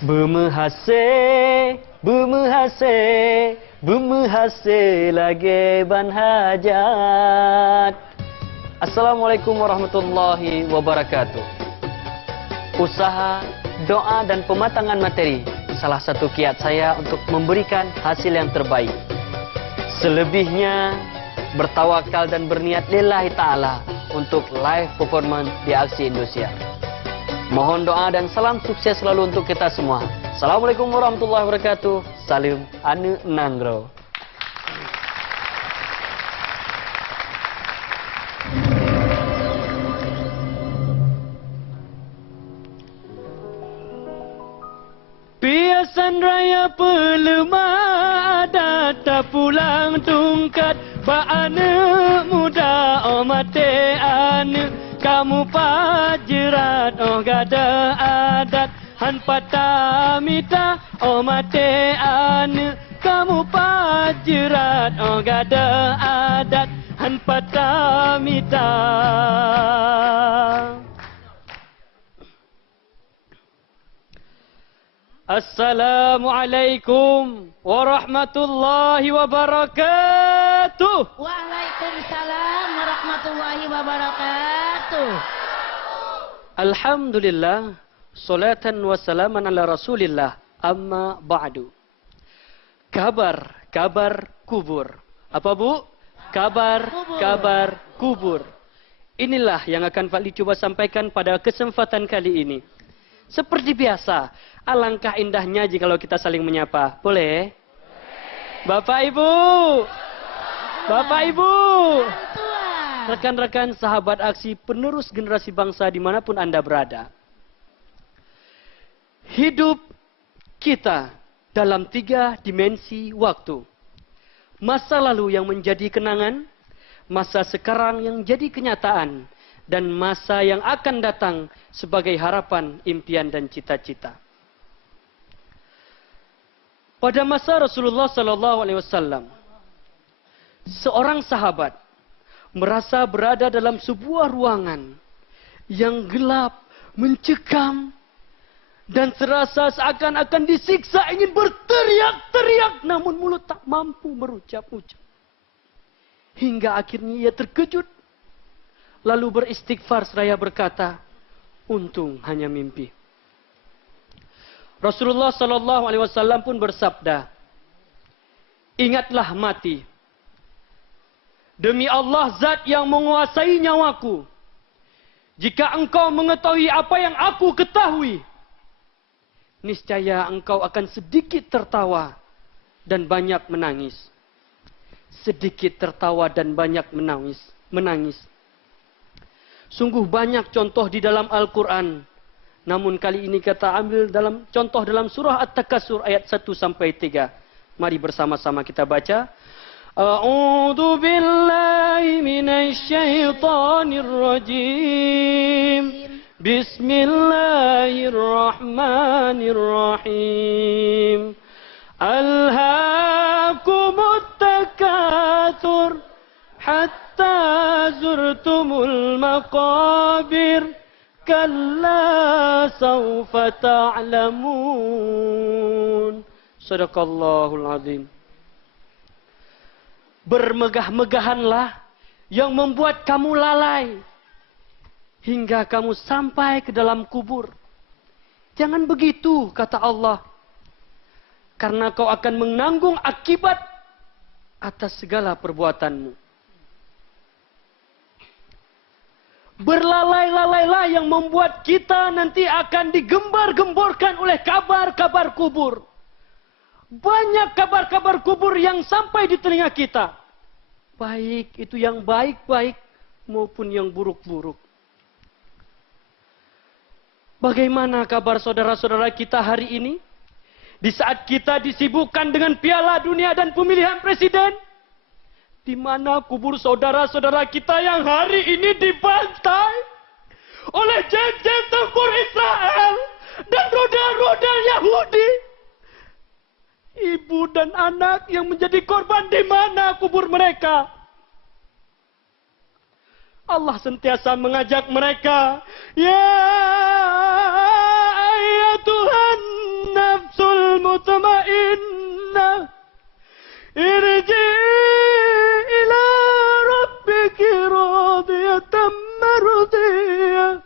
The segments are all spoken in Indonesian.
Bumehase, bumehase, bumehase lagi ban hajat. Assalamualaikum warahmatullahi wabarakatuh. Usaha, doa dan pematangan materi salah satu kiat saya untuk memberikan hasil yang terbaik. Selebihnya bertawakal dan berniat lillahi ta'ala untuk live performance di Aksi Indosiar. Mohon doa dan salam sukses selalu untuk kita semua. Assalamualaikum warahmatullahi wabarakatuh. Salim Anu Nanggro. Piasan raya pelema data pulang tungkat ba ane muda o mate ane kamu pajerat oh gada adat han patamita oh mate ane kamu pajerat oh gada adat han patamita. Assalamualaikum warahmatullahi wabarakatuh. Waalaikumsalam warahmatullahi wabarakatuh. Alhamdulillah, salatan wa salaman ala rasulillah, amma ba'du. Kabar kubur. Apa bu? Kabar kubur. Inilah yang akan Pak Li coba sampaikan pada kesempatan kali ini. Seperti biasa, alangkah indahnya jika kita saling menyapa. Boleh? Bapak Ibu, rekan-rekan sahabat aksi penerus generasi bangsa dimanapun Anda berada. Hidup kita dalam 3 dimensi waktu. Masa lalu yang menjadi kenangan, masa sekarang yang jadi kenyataan, dan masa yang akan datang sebagai harapan, impian, dan cita-cita. Pada masa Rasulullah SAW, seorang sahabat merasa berada dalam sebuah ruangan yang gelap, mencekam, dan serasa seakan-akan disiksa, ingin berteriak-teriak, namun mulut tak mampu berucap-ucap. Hingga akhirnya ia terkejut, lalu beristighfar seraya berkata, untung hanya mimpi. Rasulullah SAW pun bersabda, ingatlah mati. Demi Allah zat yang menguasai nyawaku, jika engkau mengetahui apa yang aku ketahui, niscaya engkau akan sedikit tertawa dan banyak menangis. Sedikit tertawa dan banyak menangis. Sungguh banyak contoh di dalam Al-Quran. Namun kali ini kita ambil contoh dalam surah At-Takasur ayat 1-3. Mari bersama-sama kita baca. A'udzu billahi minasy syaithanir rajim. Bismillahirrahmanirrahim. Alhaakumut takatsur hatta zurtumul maqabir kalla sawfa ta'lamun. Sadaqallahul azim. Bermegah-megahanlah yang membuat kamu lalai hingga kamu sampai ke dalam kubur. Jangan begitu, kata Allah, karena kau akan menanggung akibat atas segala perbuatanmu. Berlalai-lalailah yang membuat kita nanti akan digembar-gemborkan oleh kabar-kabar kubur. Banyak kabar-kabar kubur yang sampai di telinga kita. Baik itu yang baik-baik maupun yang buruk-buruk. Bagaimana kabar saudara-saudara kita hari ini? Di saat kita disibukkan dengan Piala Dunia dan pemilihan presiden, di mana kubur saudara-saudara kita yang hari ini dibantai oleh jet-jet tempur Israel dan rudal-rudal Yahudi. Ibu dan anak yang menjadi korban, di mana kubur mereka? Allah sentiasa mengajak mereka, ya ayatuhan mutmainnah irji'i ila rabbiki radiyatan mardiyah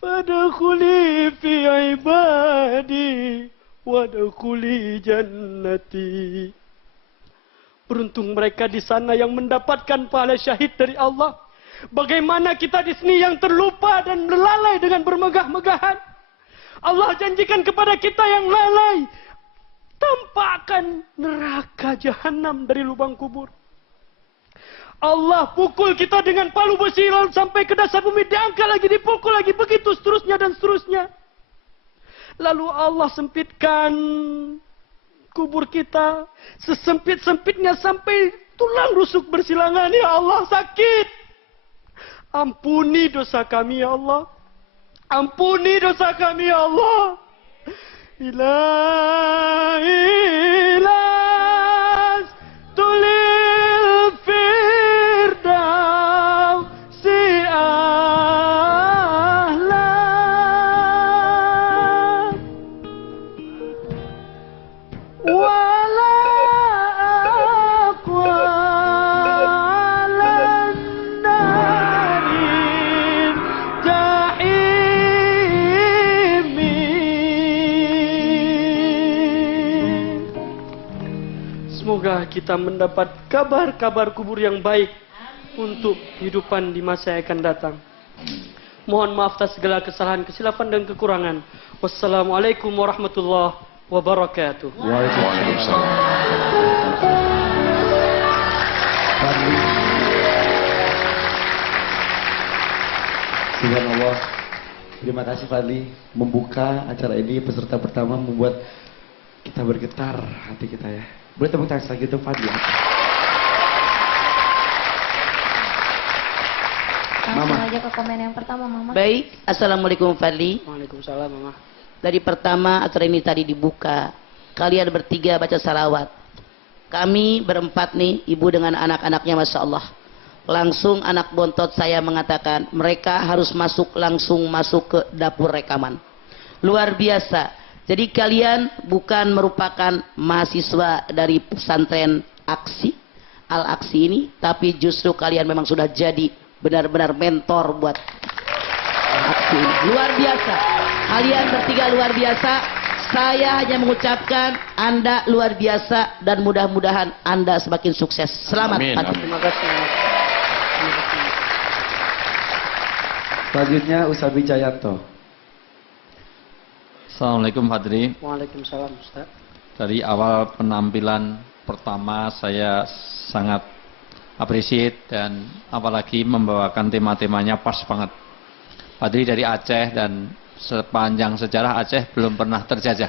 fadkhuli fi ibadi wadkhuli jannati. Beruntung mereka di sana yang mendapatkan pahala syahid dari Allah. Bagaimana kita di sini yang terlupa dan lalai dengan bermegah-megahan. Allah janjikan kepada kita yang lalai, tampakkan neraka jahanam dari lubang kubur. Allah pukul kita dengan palu besi lalu sampai ke dasar bumi, diangkat lagi, dipukul lagi, begitu seterusnya dan seterusnya. Lalu Allah sempitkan kubur kita sesempit-sempitnya sampai tulang rusuk bersilangan. Ya Allah, sakit. Ampuni dosa kami ya Allah. Ampuni dosa kami ya Allah. Ilahi tulil firdausi a'la. Wala aqwa alan narin jahimi. Semoga kita mendapat kabar-kabar kubur yang baik untuk kehidupan di masa yang akan datang. Mohon maaf atas segala kesalahan, kesilapan dan kekurangan. Wassalamualaikum warahmatullahi wabarakatuh. Waalaikumsalam. Fadli. Subhanallah. Terima kasih Fadli membuka acara ini, peserta pertama membuat kita bergetar hati kita ya. Boleh tepuk tangan lagi untuk Fadli. Langsung aja ke komen yang pertama, Mama. Baik, Assalamualaikum Fadli. Waalaikumsalam, Mama. Dari pertama acara ini tadi dibuka, kalian bertiga baca salawat. Kami berempat nih, ibu dengan anak-anaknya, Masya Allah. Langsung anak bontot saya mengatakan, mereka harus langsung masuk ke dapur rekaman. Luar biasa. Jadi kalian bukan merupakan mahasiswa dari pesantren Aksi, Al-Aksi ini, tapi justru kalian memang sudah jadi benar-benar mentor buat Aksi ini. Luar biasa. Kalian bertiga luar biasa. Saya hanya mengucapkan Anda luar biasa dan mudah-mudahan Anda semakin sukses. Selamat. Amin, Pak. amin. Terima kasih. Selanjutnya Usabi Cayanto. Assalamualaikum Fadli. Waalaikumsalam, Ustaz. Dari awal penampilan pertama saya sangat appreciate dan apalagi membawakan tema-temanya pas banget. Fadli dari Aceh dan sepanjang sejarah Aceh belum pernah terjajah.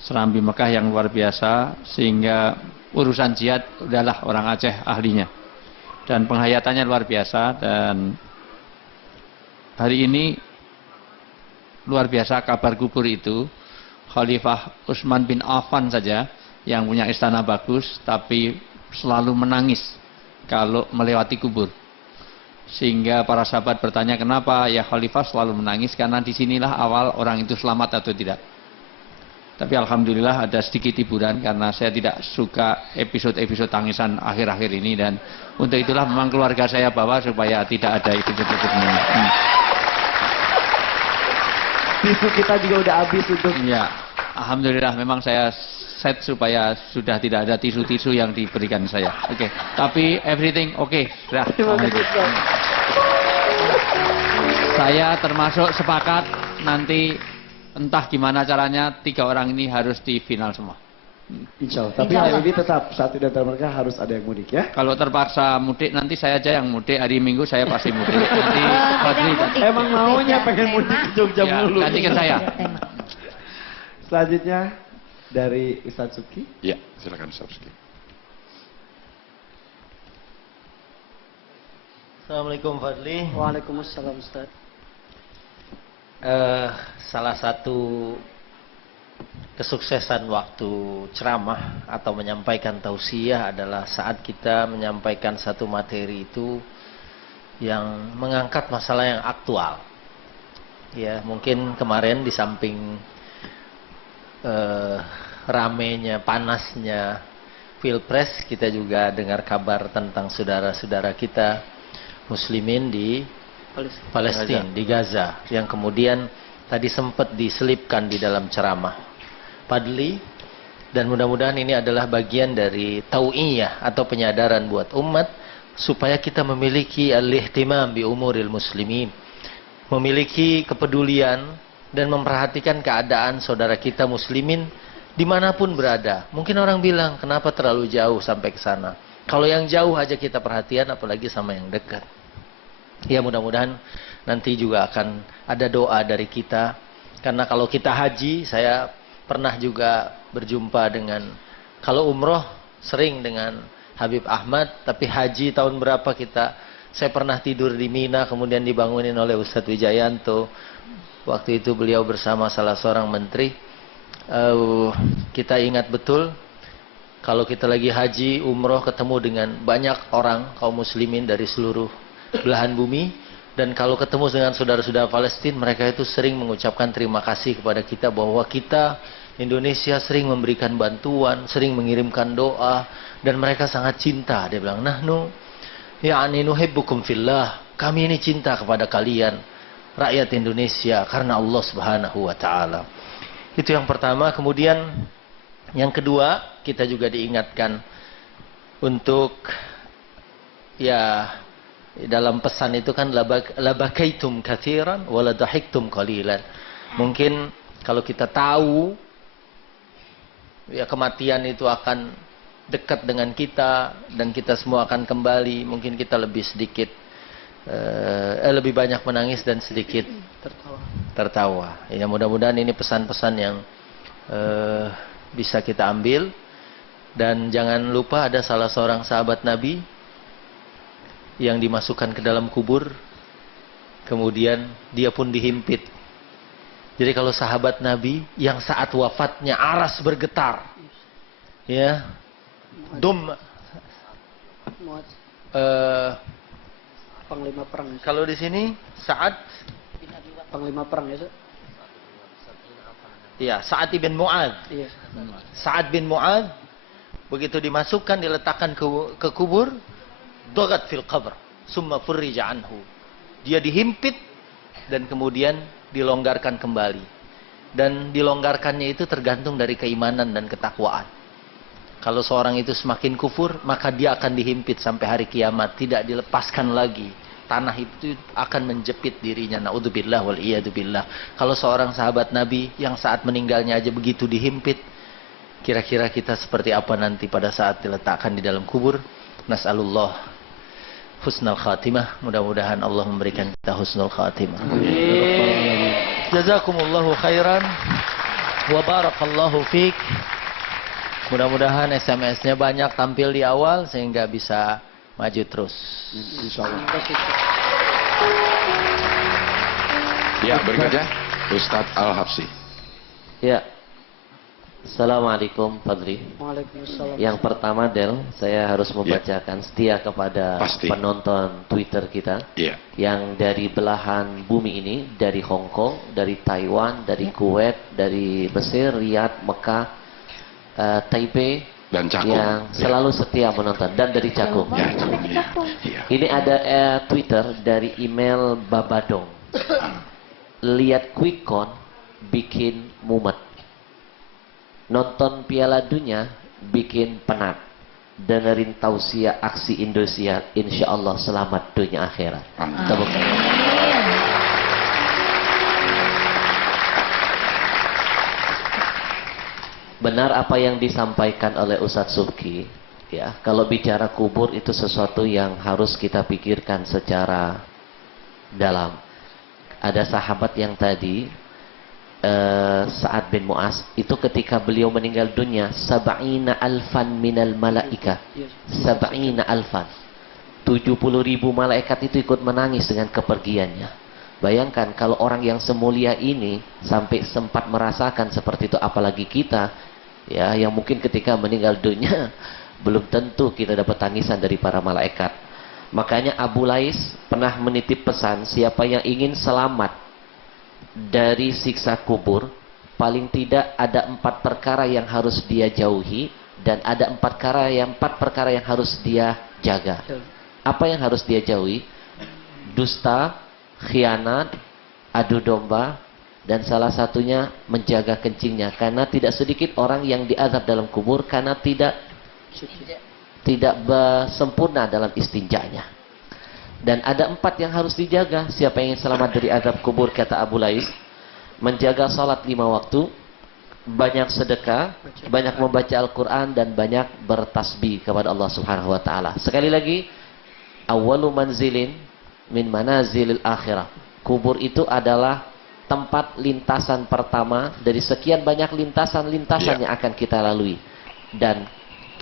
Serambi Mekah yang luar biasa sehingga urusan jihad udahlah orang Aceh ahlinya. Dan penghayatannya luar biasa dan hari ini luar biasa kabar kubur itu. Khalifah Utsman bin Affan saja yang punya istana bagus tapi selalu menangis kalau melewati kubur. Sehingga para sahabat bertanya, kenapa ya Khalifah selalu menangis? Karena disinilah awal orang itu selamat atau tidak. Tapi alhamdulillah ada sedikit hiburan karena saya tidak suka episode-episode tangisan akhir-akhir ini. Dan untuk itulah memang keluarga saya bawa supaya tidak ada episode-episode ini. Tisu kita juga udah habis untuk Ya, alhamdulillah memang saya set supaya sudah tidak ada tisu-tisu yang diberikan saya. Oke, tapi everything oke. Sudah. Terima kasih, Ustaz. Saya termasuk sepakat nanti entah gimana caranya 3 orang ini harus di final semua. insya Allah. Tapi Insya hari Allah. ini tetap satu dari mereka harus ada yang mudik ya. Kalau terpaksa mudik nanti saya aja yang mudik, hari Minggu saya pasti mudik. Nanti Beda Fadli mudik. Emang maunya Beda pengen tema. mudik ke Jogja ya, mulu. gantikan saya. Beda tema. Selanjutnya dari Ustadz Suki. Ya, silakan Ustaz. Assalamualaikum Fadli. Waalaikumsalam, Ustaz. Salah satu kesuksesan waktu ceramah atau menyampaikan tausiah adalah saat kita menyampaikan satu materi itu yang mengangkat masalah yang aktual. Ya, mungkin kemarin di samping ramenya, panasnya Pilpres, kita juga dengar kabar tentang saudara-saudara kita muslimin di Palestina, di Gaza, yang kemudian tadi sempat diselipkan di dalam ceramah Fadli, dan mudah-mudahan ini adalah bagian dari tau'iyah atau penyadaran buat umat supaya kita memiliki al-ihtimam bi umuril muslimin, memiliki kepedulian dan memperhatikan keadaan saudara kita muslimin dimanapun berada. Mungkin orang bilang, kenapa terlalu jauh sampai ke sana? Kalau yang jauh aja kita perhatian, apalagi sama yang dekat. Ya, mudah-mudahan nanti juga akan ada doa dari kita. Karena kalau kita haji, saya pernah juga berjumpa dengan, kalau umroh sering dengan Habib Ahmad, tapi haji tahun berapa saya pernah tidur di Mina, kemudian dibangunin oleh Ustadz Wijayanto. Waktu itu beliau bersama salah seorang menteri. Kita ingat betul, kalau kita lagi haji, umroh, ketemu dengan banyak orang, kaum muslimin dari seluruh belahan bumi, dan kalau ketemu dengan saudara-saudara Palestina, mereka itu sering mengucapkan terima kasih kepada kita bahwa kita Indonesia sering memberikan bantuan, sering mengirimkan doa, dan mereka sangat cinta. Dia bilang, nahnu ya'ni nuhibbukum fillah, kami ini cinta kepada kalian rakyat Indonesia karena Allah Subhanahu wa taala. Itu yang pertama. Kemudian yang kedua, kita juga diingatkan untuk, ya, dalam pesan itu kan labakaitum katsiran wa ladahiktum qalilan. Mungkin kalau kita tahu ya kematian itu akan dekat dengan kita dan kita semua akan kembali, mungkin kita lebih sedikit lebih banyak menangis dan sedikit tertawa. Ya, mudah-mudahan ini pesan-pesan yang bisa kita ambil. Dan jangan lupa ada salah seorang sahabat Nabi yang dimasukkan ke dalam kubur, kemudian dia pun dihimpit. Jadi kalau sahabat Nabi yang saat wafatnya aras bergetar, ya, Panglima perang. kalau di sini Sa'ad, Panglima perang ya, ya, Sa'ad bin Mu'ad. Iya. Sa'ad bin Mu'ad begitu dimasukkan, diletakkan ke kubur, dagat fil qabr, summa furrija anhu. Dia dihimpit dan kemudian dilonggarkan kembali. Dan dilonggarkannya itu tergantung dari keimanan dan ketakwaan. Kalau seorang itu semakin kufur, maka dia akan dihimpit sampai hari kiamat, tidak dilepaskan lagi. Tanah itu akan menjepit dirinya. Naudzubillah wal iyadu billah. Kalau seorang sahabat Nabi yang saat meninggalnya aja begitu dihimpit, kira-kira kita seperti apa nanti pada saat diletakkan di dalam kubur? Nas'alullah husnul khatimah. Mudah-mudahan Allah memberikan kita husnul khatimah. Jazakumullahu khairan wa barakallahu fiik. Mudah-mudahan SMS-nya banyak tampil di awal sehingga bisa maju terus. Insyaallah. Ya, berikutnya Ustadz Al-Habsyi. Ya. Assalamualaikum Fadli. Waalaikumsalam. Yang pertama Del, saya harus membacakan setia kepada Pasti. penonton Twitter kita Iya. yang dari belahan bumi ini, dari Hong Kong, dari Taiwan, dari Kuwait, dari Mesir, Riyadh, Mekah, Taipei, Dan Cakung. yang selalu setia menonton, dan dari Cakung. Ya, iya. Iya. Ini ada Twitter dari email Babadong. Lihat quick count bikin mumet. Nonton Piala Dunia bikin penat. Dengerin tausiah aksi Indosiar, insya Allah selamat dunia akhirat. Tepuk tangan. Benar apa yang disampaikan oleh Ustadz Subki, ya, kalau bicara kubur itu sesuatu yang harus kita pikirkan secara dalam. Ada sahabat yang tadi Sa'ad bin Mu'az itu ketika beliau meninggal dunia, sab'ina alfan minal malaika, sab'ina alfan, 70.000 malaikat itu ikut menangis dengan kepergiannya. Bayangkan kalau orang yang semulia ini sampai sempat merasakan seperti itu, apalagi kita, ya, yang mungkin ketika meninggal dunia belum tentu kita dapat tangisan dari para malaikat. Makanya Abu Lais pernah menitip pesan, siapa yang ingin selamat dari siksa kubur, paling tidak ada 4 perkara yang harus dia jauhi dan ada 4 perkara yang harus dia jaga. Apa yang harus dia jauhi? Dusta, khianat, adu domba, dan salah satunya menjaga kencingnya. Karena tidak sedikit orang yang diazab dalam kubur karena tidak sempurna dalam istinjanya. Dan ada 4 yang harus dijaga. Siapa yang ingin selamat dari azab kubur, kata Abu Lais, menjaga salat 5 waktu, banyak sedekah, banyak membaca Al-Quran, dan banyak bertasbih kepada Allah Subhanahu wa Ta'ala. Sekali lagi, awwalu manzilin min manazilil akhirah. Kubur itu adalah tempat lintasan pertama dari sekian banyak lintasan-lintasan yang akan kita lalui. Dan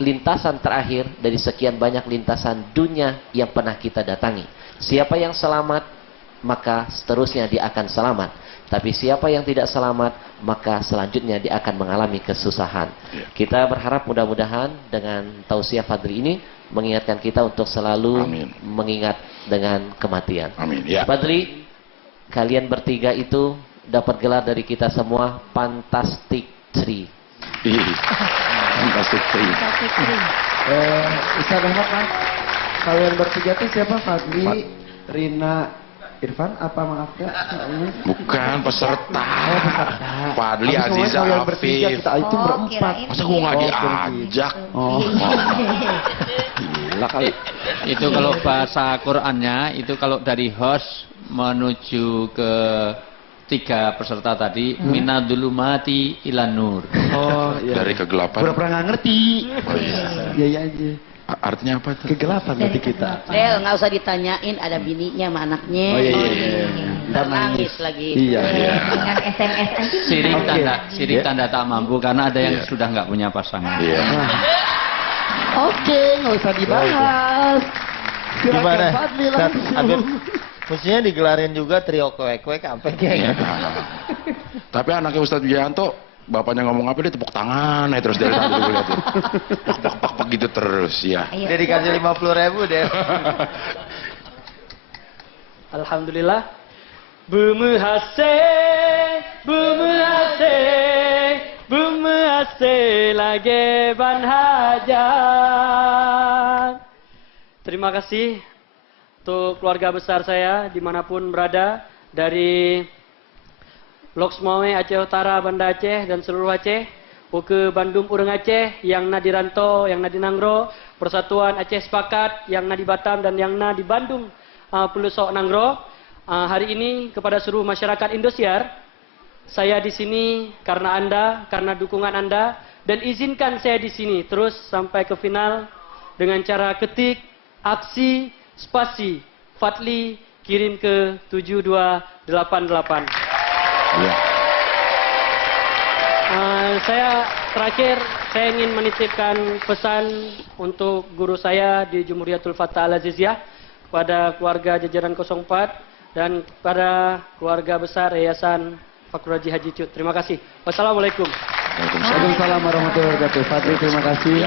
lintasan terakhir dari sekian banyak lintasan dunia yang pernah kita datangi. Siapa yang selamat, maka seterusnya dia akan selamat. Tapi siapa yang tidak selamat, maka selanjutnya dia akan mengalami kesusahan. Kita berharap mudah-mudahan dengan tausiah Fadli ini mengingatkan kita untuk selalu mengingat dengan kematian. Fadli, kalian bertiga itu dapat gelar dari kita semua Fantastic Three. Fantastic Three. Ustaz Ahmad, Mas, kalian bertiga tuh siapa? Fadli, Rina, Irfan, apa maaf ya? Bukan peserta. Fadli, Habis Aziza, kalian bertiga, Afif. kita itu berempat. Masa gua nggak diajak? Oh. Gila kali. Itu kalau bahasa Qur'annya, itu kalau dari host menuju ke 3 peserta tadi, minadulumati ilan nur. Oh, iya. Dari kegelapan. Pura-pura nggak ngerti. Oh, iya. Iya aja. Artinya apa tuh? Kegelapan nanti kita. Del, nggak usah ditanyain ada bininya sama anaknya. Oh iya. Ntar nangis lagi. Iya. Dengan SMS aja. Sirik tanda tak mampu karena ada yang sudah nggak punya pasangan. Iya. Oke, nggak usah dibahas. Gimana? Fadli Ustaz langsung. Habib, mestinya digelarin juga trio kue-kue apa Iya. Tapi anaknya Ustadz Wijayanto, bapaknya ngomong apa dia tepuk tangan ya terus dari tadi gue lihat tuh. Pak gitu terus ya. Dia dikasih 50.000 deh. Alhamdulillah. Bumehase, lagi ban hajat. Terima kasih untuk keluarga besar saya dimanapun berada, dari Loksmawe Aceh Utara, Banda Aceh dan seluruh Aceh, ke Bandung Urang Aceh, yang na di Ranto, yang na di Nangro, Persatuan Aceh Sepakat, yang na di Batam dan yang na di Bandung, Pelusok Nangro. Hari ini kepada seluruh masyarakat Indosiar, saya di sini karena Anda, karena dukungan Anda, dan izinkan saya di sini terus sampai ke final dengan cara ketik aksi spasi Fadli kirim ke 7288. Iya. Saya terakhir saya ingin menitipkan pesan untuk guru saya di Jumhuriyatul Fatah Al-Aziziyah, pada keluarga jajaran 04 dan pada keluarga besar Yayasan Fakhur Raji Haji Cut. Terima kasih. Wassalamualaikum. Waalaikumsalam warahmatullahi wabarakatuh. Fadli, terima kasih.